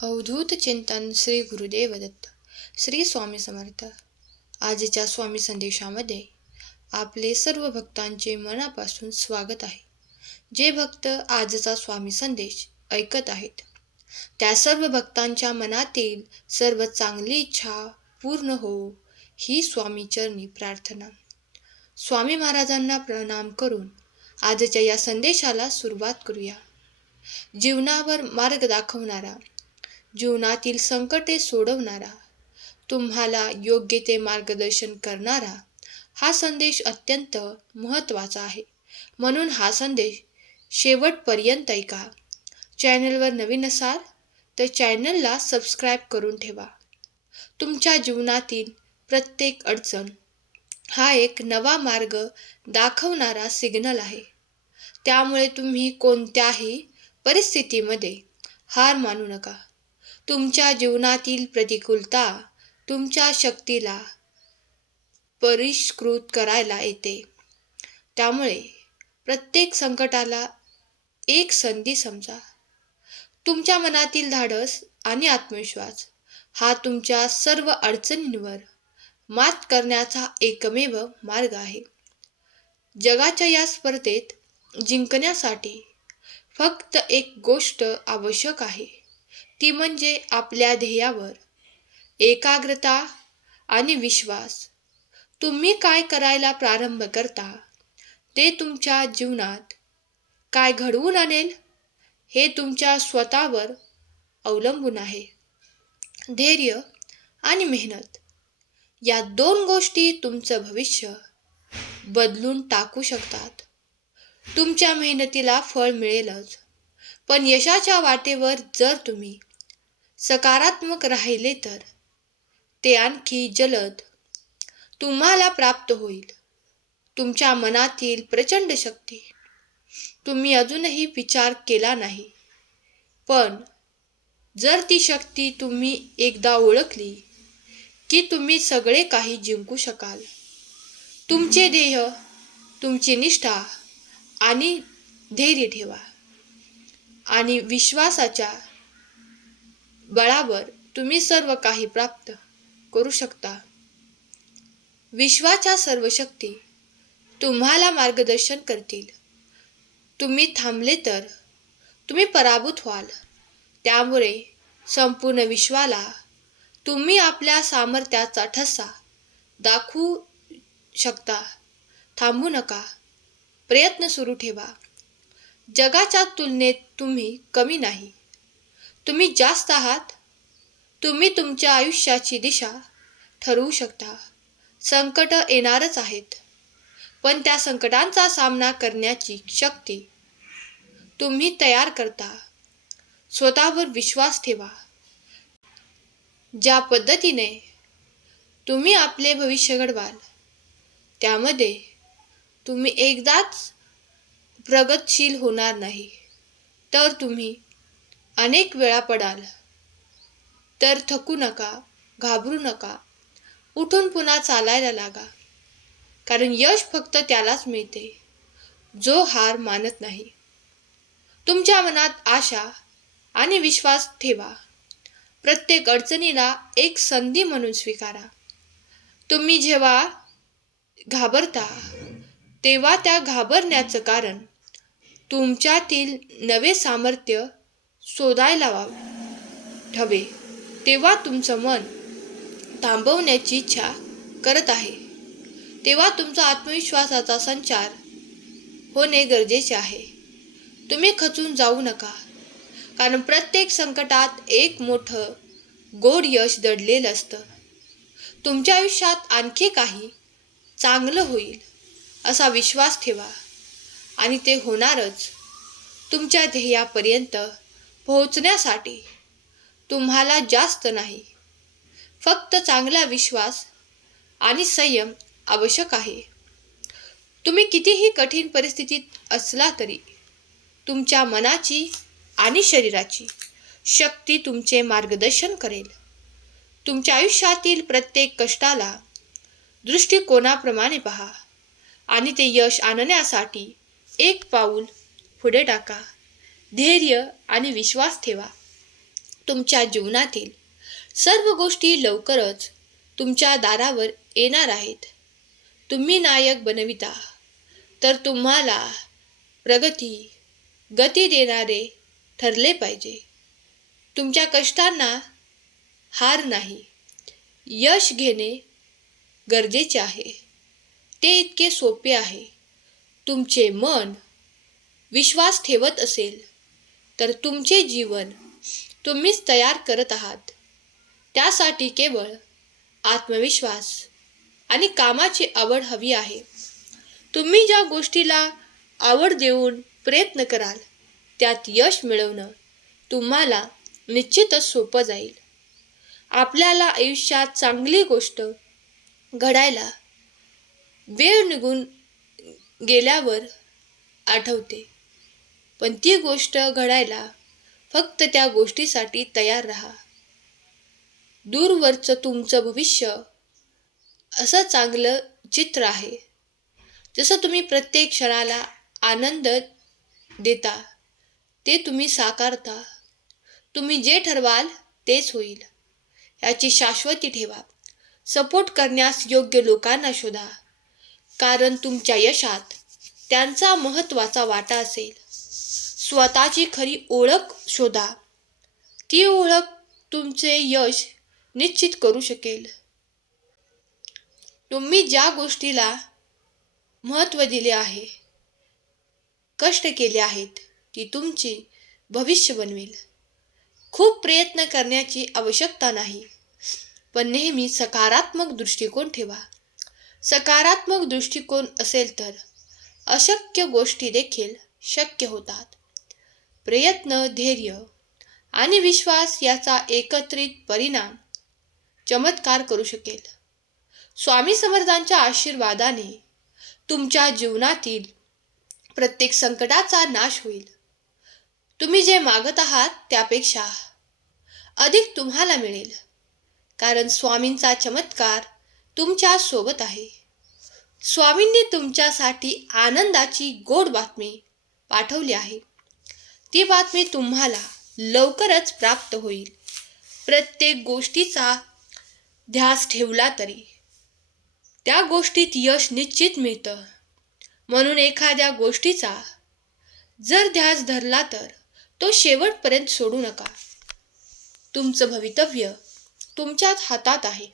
अवधूत चिंतन श्री गुरुदेव दत्त श्री स्वामी समर्थ. आजच्या स्वामी संदेशामध्ये आपले सर्व भक्तांचे मनापासून स्वागत आहे. जे भक्त आजचा स्वामी संदेश ऐकत आहेत त्या सर्व भक्तांच्या मनातील सर्व चांगली इच्छा पूर्ण हो ही स्वामी चरणी प्रार्थना. स्वामी महाराजांना प्रणाम करून आजच्या या संदेशाला सुरुवात करूया. जीवनावर मार्ग दाखवणारा जीवनातील संकटे सोडवणारा तुम्हाला योग्य ते मार्गदर्शन करणारा हा संदेश अत्यंत महत्त्वाचा आहे. म्हणून हा संदेश शेवटपर्यंत ऐका. चॅनलवर नवीन असाल तर चॅनलला सबस्क्राईब करून ठेवा. तुमच्या जीवनातील प्रत्येक अडचण हा एक नवा मार्ग दाखवणारा सिग्नल आहे. त्यामुळे तुम्ही कोणत्याही परिस्थितीमध्ये हार मानू नका. तुमच्या जीवनातील प्रतिकूलता तुमच्या शक्तीला परिष्कृत करायला येते. त्यामुळे प्रत्येक संकटाला एक संधी समजा. तुमच्या मनातील धाडस आणि आत्मविश्वास हा तुमच्या सर्व अडचणींवर मात करण्याचा एकमेव मार्ग आहे. जगाच्या या स्पर्धेत जिंकण्यासाठी फक्त एक गोष्ट आवश्यक आहे. ती म्हणजे आपल्या ध्येयावर एकाग्रता आणि विश्वास. तुम्ही काय करायला प्रारंभ करता? ते तुमच्या जीवनात काय घडवून आणेल? हे तुमच्या स्वतःवर अवलंबून आहे. धैर्य आणि मेहनत या दोन गोष्टी तुमचं भविष्य बदलून टाकू शकतात. तुमच्या मेहनतीला फळ मिळेलच. पण यशाच्या वाटेवर जर तुम्ही सकारात्मक राहिले तर ते आणखी जलद तुम्हाला प्राप्त होईल. तुमच्या मनातील प्रचंड शक्ती. तुम्ही अजूनही विचार केला नाही. पण जर ती शक्ती तुम्ही एकदा ओळखली की तुम्ही सगळे काही जिंकू शकाल. तुमचे ध्येय तुमची निष्ठा आणि धैर्य ठेवा. आणि विश्वासाच्या बळावर तुम्ही सर्व काही प्राप्त करू शकता. विश्वाच्या सर्व शक्ती तुम्हाला मार्गदर्शन करतील. तुम्ही थांबले तर तुम्ही पराभूत व्हाल. त्यामुळे संपूर्ण विश्वाला तुम्ही आपल्या सामर्थ्याचा ठसा दाखवू शकता. थांबू नका. प्रयत्न सुरू ठेवा. जगाच्या तुलनेत तुम्ही कमी नाही. तुम्ही जास्त आहात तुम्ही तुमच्या आयुष्याची दिशा ठरवू शकता. संकट येणारच आहेत पण त्या संकटांचा सामना करण्याची शक्ती तुम्ही तयार करता. स्वतःवर विश्वास ठेवा. ज्या पद्धतीने तुम्ही आपले भविष्य घडवाल त्यामध्ये तुम्ही एकदाच प्रगतशील होणार नाही. तर तुम्ही अनेक वेळा पडाल. तर थकू नका घाबरू नका. उठून पुन्हा चालायला लागा. कारण यश फक्त त्यालाच मिळते जो हार मानत नाही. तुमच्या मनात आशा आणि विश्वास ठेवा. प्रत्येक अडचणीला एक संधी म्हणून स्वीकारा. तुम्ही जेव्हा घाबरता तेव्हा त्या घाबरण्याचं कारण तुमच्यातील नवे सामर्थ्य शोधायला हवे तेव्हा तुमचं मन थांबवण्याची इच्छा करत आहे. तेव्हा तुमचा आत्मविश्वासाचा संचार होणे गरजेचे आहे. तुम्ही खचून जाऊ नका. कारण प्रत्येक संकटात एक मोठं गोड यश दडलेलं असतं. तुमच्या आयुष्यात आणखी काही चांगलं होईल असा विश्वास ठेवा. आणि ते होणारच. तुमच्या ध्येयापर्यंत पोहोचण्यासाठी तुम्हाला जास्त नाही. फक्त चांगला विश्वास आणि संयम आवश्यक आहे. तुम्ही कितीही कठीण परिस्थितीत असला तरी तुमच्या मनाची आणि शरीराची शक्ती तुमचे मार्गदर्शन करेल. तुमच्या आयुष्यातील प्रत्येक कष्टाला दृष्टिकोनाप्रमाणे पहा आणि ते यश आणण्यासाठी एक पाऊल पुढे टाका. धैर्य आणि विश्वास ठेवा. तुमच्या जीवनातील सर्व गोष्टी लवकरच तुमच्या दारावर येणार आहेत. तुम्ही नायक बनविता. तर तुम्हाला प्रगती गती देणारे ठरले पाहिजे. तुमच्या कष्टांना हार नाही. यश घेणे गरजेचे आहे. ते इतके सोपे आहे. तुमचे मन विश्वास ठेवत असेल. तर तुमचे जीवन तुम्हीच तयार करत आहात. त्यासाठी केवळ आत्मविश्वास आणि कामाची आवड हवी आहे. तुम्ही ज्या गोष्टीला आवड देऊन प्रयत्न कराल त्यात यश मिळवणं तुम्हाला निश्चितच सोपं जाईल. आपल्याला आयुष्यात चांगली गोष्ट घडायला वेळ निघून गेल्यावर आठवते. पण ती गोष्ट घडायला फक्त त्या गोष्टीसाठी तयार राहा. दूरवरचं तुमचं भविष्य असं चांगलं चित्र आहे. जसं तुम्ही प्रत्येक क्षणाला आनंद देता ते तुम्ही साकारता. तुम्ही जे ठरवाल तेच होईल. याची शाश्वती ठेवा. सपोर्ट करण्यास योग्य लोकांना शोधा. कारण तुमच्या यशात त्यांचा महत्त्वाचा वाटा असेल. स्वतःची खरी ओळख शोधा. ती ओळख तुमचे यश निश्चित करू शकेल. तुम्ही ज्या गोष्टीला महत्त्व दिले आहे कष्ट केले आहेत ती तुमची भविष्य बनवेल. खूप प्रयत्न करण्याची आवश्यकता नाही पण नेहमी सकारात्मक दृष्टिकोन ठेवा. सकारात्मक दृष्टिकोन असेल तर अशक्य गोष्टी देखील शक्य होतात. प्रयत्न धैर्य आणि विश्वास याचा एकत्रित परिणाम चमत्कार करू शकेल. स्वामी समर्थांच्या आशीर्वादाने तुमच्या जीवनातील प्रत्येक संकटाचा नाश होईल. तुम्ही जे मागत आहात त्यापेक्षा अधिक तुम्हाला मिळेल. कारण स्वामींचा चमत्कार तुमच्यासोबत आहे. स्वामींनी तुमच्यासाठी आनंदाची गोड बातमी पाठवली आहे. ती बातमी तुम्हाला लवकरच प्राप्त होईल. प्रत्येक गोष्टीचा ध्यास ठेवला तरी. त्या गोष्टीत यश निश्चित मिळतं. म्हणून एखाद्या गोष्टीचा जर ध्यास धरला तर तो शेवटपर्यंत सोडू नका. तुमचं भवितव्य तुमच्याच हातात आहे.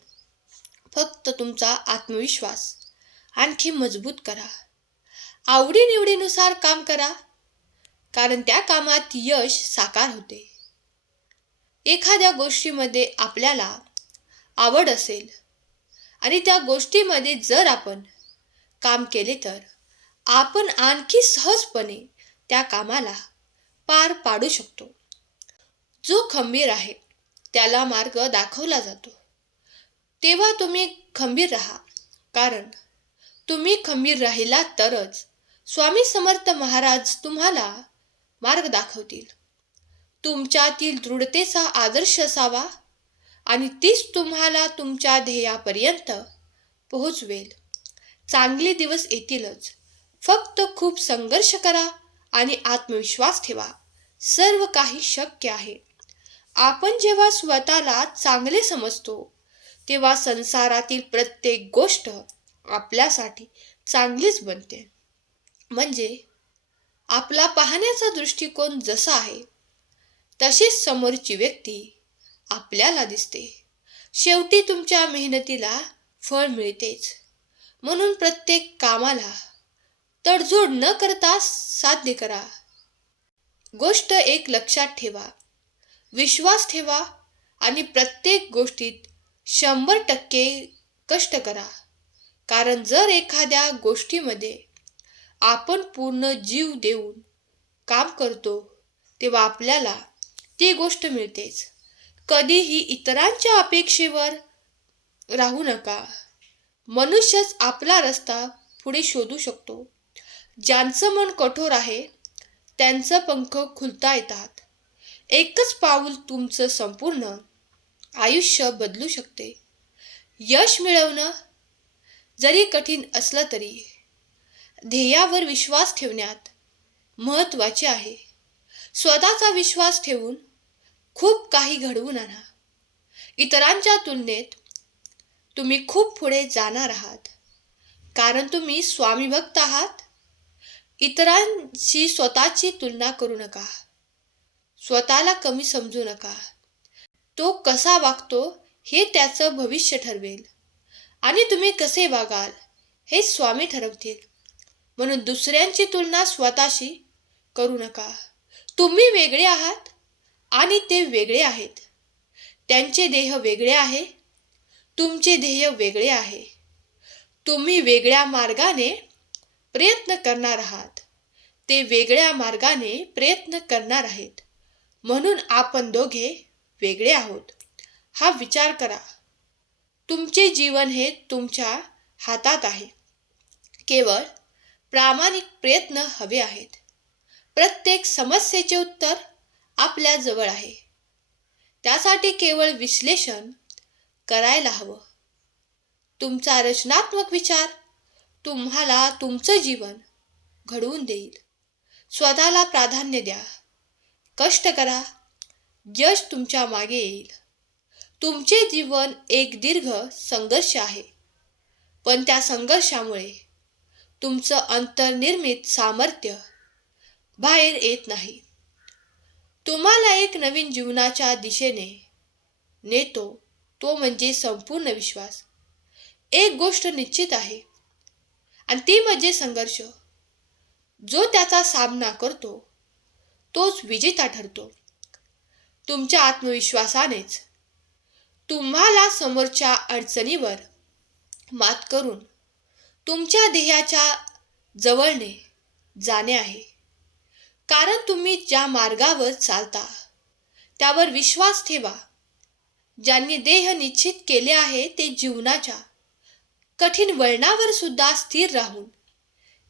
फक्त तुमचा आत्मविश्वास आणखी मजबूत करा. आवडीनिवडीनुसार काम करा. कारण त्या कामात यश साकार होते. एखाद्या गोष्टीमध्ये आपल्याला आवड असेल आणि त्या गोष्टीमध्ये जर आपण काम केले तर आपण आणखी सहजपणे त्या कामाला पार पाडू शकतो. जो खंबीर आहे त्याला मार्ग दाखवला जातो. तेव्हा तुम्ही खंबीर राहा कारण तुम्ही खंबीर राहिला तरच स्वामी समर्थ महाराज तुम्हाला मार्ग दाखवतील. तुमच्यातील दृढतेचा आदर्श असावा आणि तीच तुम्हाला तुमच्या ध्येयापर्यंत पोहोचवेल. चांगले दिवस येतीलच. फक्त खूप संघर्ष करा आणि आत्मविश्वास ठेवा. सर्व काही शक्य आहे. आपण जेव्हा स्वतःला चांगले समजतो तेव्हा संसारातील प्रत्येक गोष्ट आपल्यासाठी चांगलीच बनते. म्हणजे आपला पाहण्याचा दृष्टिकोन जसा आहे तशीच समोरची व्यक्ती आपल्याला दिसते. शेवटी तुमच्या मेहनतीला फळ मिळतेच. म्हणून प्रत्येक कामाला तडजोड न करता साध्य करा. गोष्ट एक लक्षात ठेवा. विश्वास ठेवा आणि प्रत्येक गोष्टीत शंभर टक्के कष्ट करा. कारण जर एखाद्या गोष्टीमध्ये आपण पूर्ण जीव देऊन काम करतो तेव्हा आपल्याला ती गोष्ट मिळतेच. कधीही इतरांच्या अपेक्षेवर राहू नका. मनुष्यच आपला रस्ता पुढे शोधू शकतो. ज्यांचं मन कठोर आहे त्यांचं पंख खुलता येतात. एकच पाऊल तुमचं संपूर्ण आयुष्य बदलू शकते. यश मिळवणं जरी कठीण असलं तरी ध्येयावर विश्वास ठेवण्यात महत्त्वाचे आहे. स्वतःचा विश्वास ठेवून खूप काही घडवून आणा. इतरांच्या तुलनेत तुम्ही खूप पुढे जाणार आहात. कारण तुम्ही स्वामी भक्त आहात. इतरांशी स्वतःची तुलना करू नका. स्वतःला कमी समजू नका. तो कसा वागतो हे त्याचं भविष्य ठरवेल. आणि तुम्ही कसे वागाल हे स्वामी ठरवतील. म्हणून दुसऱ्यांची तुलना स्वतःशी करू नका. तुम्ही वेगळे आहात आणि ते वेगळे आहेत. त्यांचे देह वेगळे आहे. तुमचे ध्येय वेगळे आहे. तुम्ही वेगळ्या मार्गाने प्रयत्न करणार आहात. ते वेगळ्या मार्गाने प्रयत्न करणार आहेत. म्हणून आपण दोघे वेगळे आहोत. हा विचार करा. तुमचे जीवन हे तुमच्या हातात आहे. केवळ प्रामाणिक प्रयत्न हवे आहेत. प्रत्येक समस्येचे उत्तर आपल्या जवळ आहे. त्यासाठी केवळ विश्लेषण करायला हवं. तुमचा रचनात्मक विचार तुम्हाला तुमचं जीवन घडवून देईल. स्वतःला प्राधान्य द्या. कष्ट करा. यश तुमच्या मागे येईल. तुमचे जीवन एक दीर्घ संघर्ष आहे. पण त्या संघर्षामुळे तुमचं अंतर्निर्मित सामर्थ्य बाहेर येत नाही. तुम्हाला एक नवीन जीवनाच्या दिशेने नेतो तो म्हणजे संपूर्ण विश्वास. एक गोष्ट निश्चित आहे आणि ती म्हणजे संघर्ष. जो त्याचा सामना करतो तोच विजेता ठरतो. तुमच्या आत्मविश्वासानेच तुम्हाला समोरच्या अडचणीवर मात करून तुमच्या ध्येयाच्या जवळने जाणे आहे. कारण तुम्ही ज्या मार्गावर चालता त्यावर विश्वास ठेवा. ज्यांनी देह निश्चित केले आहे ते जीवनाच्या कठीण वळणावर सुद्धा स्थिर राहून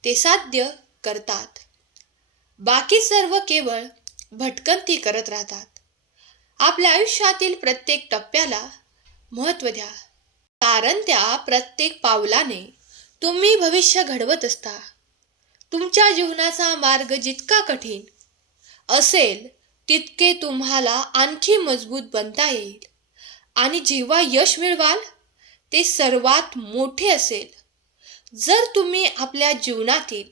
ते साध्य करतात. बाकी सर्व केवळ भटकंती करत राहतात. आपल्या आयुष्यातील प्रत्येक टप्प्याला महत्त्व द्या. कारण त्या प्रत्येक पावलाने तुम्ही भविष्य घडवत असता. तुमच्या जीवनाचा मार्ग जितका कठीण असेल तितके तुम्हाला आणखी मजबूत बनता येईल. आणि जेव्हा यश मिळवाल ते सर्वात मोठे असेल. जर तुम्ही आपल्या जीवनातील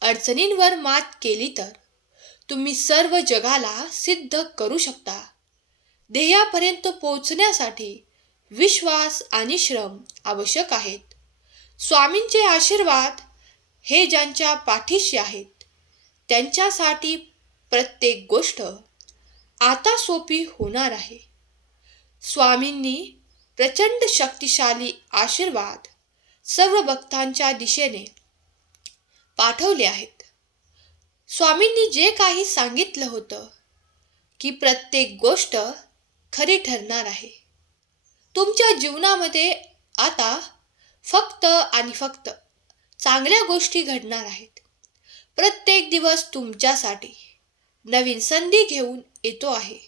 अडचणींवर मात केली तर तुम्ही सर्व जगाला सिद्ध करू शकता. ध्येयापर्यंत पोहोचण्यासाठी विश्वास आणि श्रम आवश्यक आहेत. स्वामींचे आशीर्वाद हे ज्यांच्या पाठीशी आहेत त्यांच्यासाठी प्रत्येक गोष्ट आता सोपी होणार आहे. स्वामींनी प्रचंड शक्तिशाली आशीर्वाद सर्व भक्तांच्या दिशेने पाठवले आहेत. स्वामींनी जे काही सांगितलं होतं की प्रत्येक गोष्ट खरी ठरणार आहे. तुमच्या जीवनामध्ये आता फक्त आणि फक्त चांगल्या गोष्टी घडणार आहेत. प्रत्येक दिवस तुमच्यासाठी नवीन संधी घेऊन येतो आहे.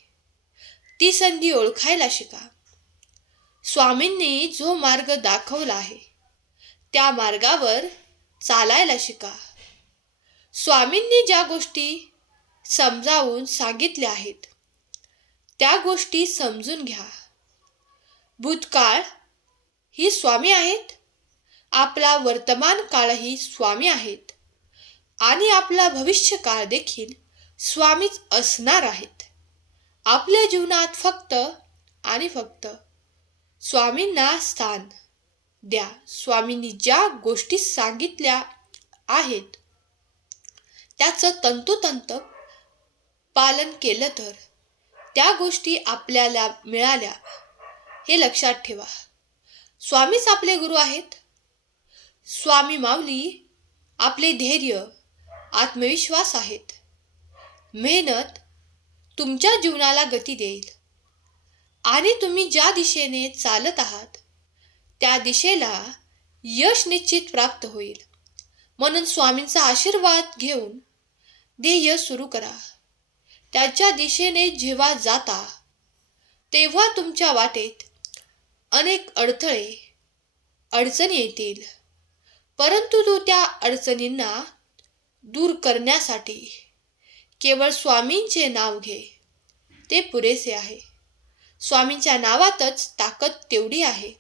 ती संधी ओळखायला शिका. स्वामींनी जो मार्ग दाखवला आहे त्या मार्गावर चालायला शिका. स्वामींनी ज्या गोष्टी समजावून सांगितल्या आहेत त्या गोष्टी समजून घ्या. भूतकाळ ही स्वामी आहेत? आपला वर्तमान काळही स्वामी आहेत. आणि आपला भविष्य काळ देखील स्वामीच असणार आहेत. आपल्या जीवनात फक्त आणि फक्त स्वामींना स्थान द्या. स्वामींनी ज्या गोष्टी सांगितल्या आहेत त्याचं तंतोतंत पालन केलं तर त्या गोष्टी आपल्याला मिळाल्या हे लक्षात ठेवा. स्वामीच आपले गुरु आहेत. स्वामी माऊली आपले धैर्य आत्मविश्वास आहेत. मेहनत तुमच्या जीवनाला गती देईल. आणि तुम्ही ज्या दिशेने चालत आहात त्या दिशेला यश निश्चित प्राप्त होईल. म्हणून स्वामींचा आशीर्वाद घेऊन ध्येय सुरू करा. त्याच्या दिशेने जेव्हा जाता तेव्हा तुमच्या वाटेत अनेक अडथळे अडचणी येतील. परंतु तो त्या अडचणींना दूर करण्यासाठी केवळ स्वामींचे नाव घे ते पुरेसे आहे. स्वामींच्या नावातच ताकद तेवढी आहे.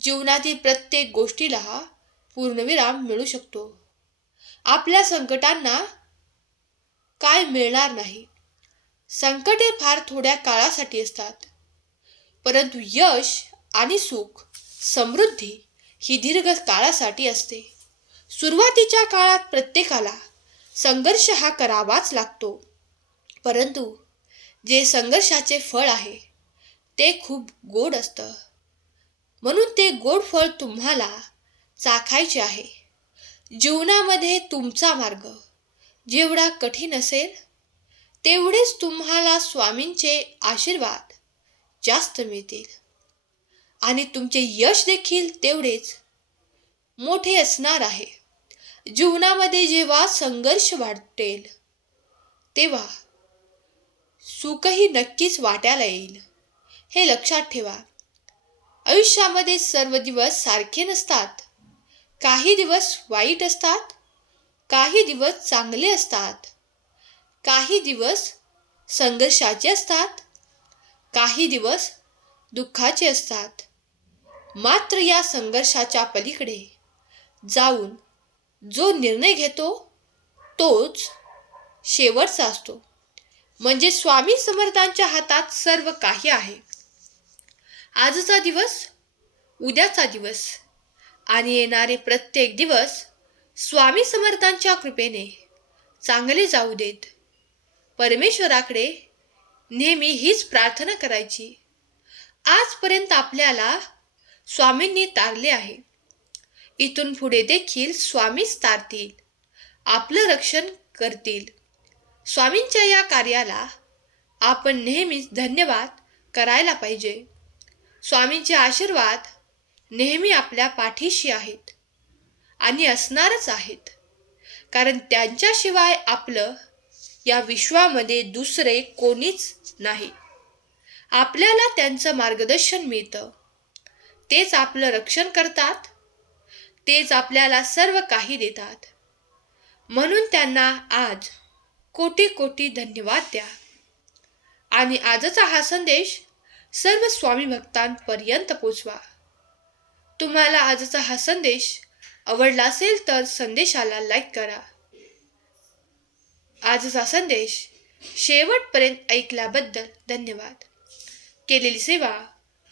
जीवनातील प्रत्येक गोष्टीला पूर्णविराम मिळू शकतो. आपल्या संकटांना काय मिळणार नाही. संकटे फार थोड्या काळासाठी असतात. परंतु यश आणि सुख समृद्धी ही दीर्घ काळासाठी असते. सुरुवातीच्या काळात प्रत्येकाला संघर्ष हा करावाच लागतो. परंतु जे संघर्षाचे फळ आहे ते खूप गोड असतं. म्हणून ते गोड फळ तुम्हाला चाखायचे आहे. जीवनामध्ये तुमचा मार्ग जेवढा कठीण असेल तेवढेच तुम्हाला स्वामींचे आशीर्वाद जास्त मिळतील. आणि तुमचे यश देखील तेवढेच मोठे असणार आहे. जीवनामध्ये जेव्हा संघर्ष वाटेल तेव्हा सुखही नक्कीच वाट्याला येईल. हे लक्षात ठेवा. आयुष्यामध्ये सर्व दिवस सारखे नसतात. काही दिवस वाईट असतात काही दिवस चांगले असतात. काही दिवस संघर्षाचे असतात काही दिवस दुःखाचे असतात. मात्र या संघर्षाच्या पलीकडे जाऊन जो निर्णय घेतो तोच शेवटचा असतो. म्हणजे स्वामी समर्थांच्या हातात सर्व काही आहे. आजचा दिवस उद्याचा दिवस आणि येणारे प्रत्येक दिवस स्वामी समर्थांच्या कृपेने चांगले जाऊ देत परमेश्वराकडे नेहमी हीच प्रार्थना करायची. आजपर्यंत आपल्याला स्वामींनी तारले आहे. इथून पुढे देखील स्वामीच तारतील. आपलं रक्षण करतील. स्वामींच्या या कार्याला आपण नेहमीच धन्यवाद करायला पाहिजे. स्वामींचे आशीर्वाद नेहमी आपल्या पाठीशी आहेत आणि असणारच आहेत. कारण त्यांच्याशिवाय आपलं या विश्वामध्ये दुसरे कोणीच नाही. आपल्याला त्यांचं मार्गदर्शन मिळतं. तेच आपलं रक्षण करतात तेच आपल्याला सर्व काही देतात. म्हणून त्यांना आज कोटी कोटी धन्यवाद द्या. आणि आजचा हा संदेश सर्व स्वामी भक्तांपर्यंत पोचवा. तुम्हाला आजचा हा संदेश आवडला असेल तर संदेशाला लाईक करा. आजचा संदेश शेवटपर्यंत ऐकल्याबद्दल धन्यवाद. केलेली सेवा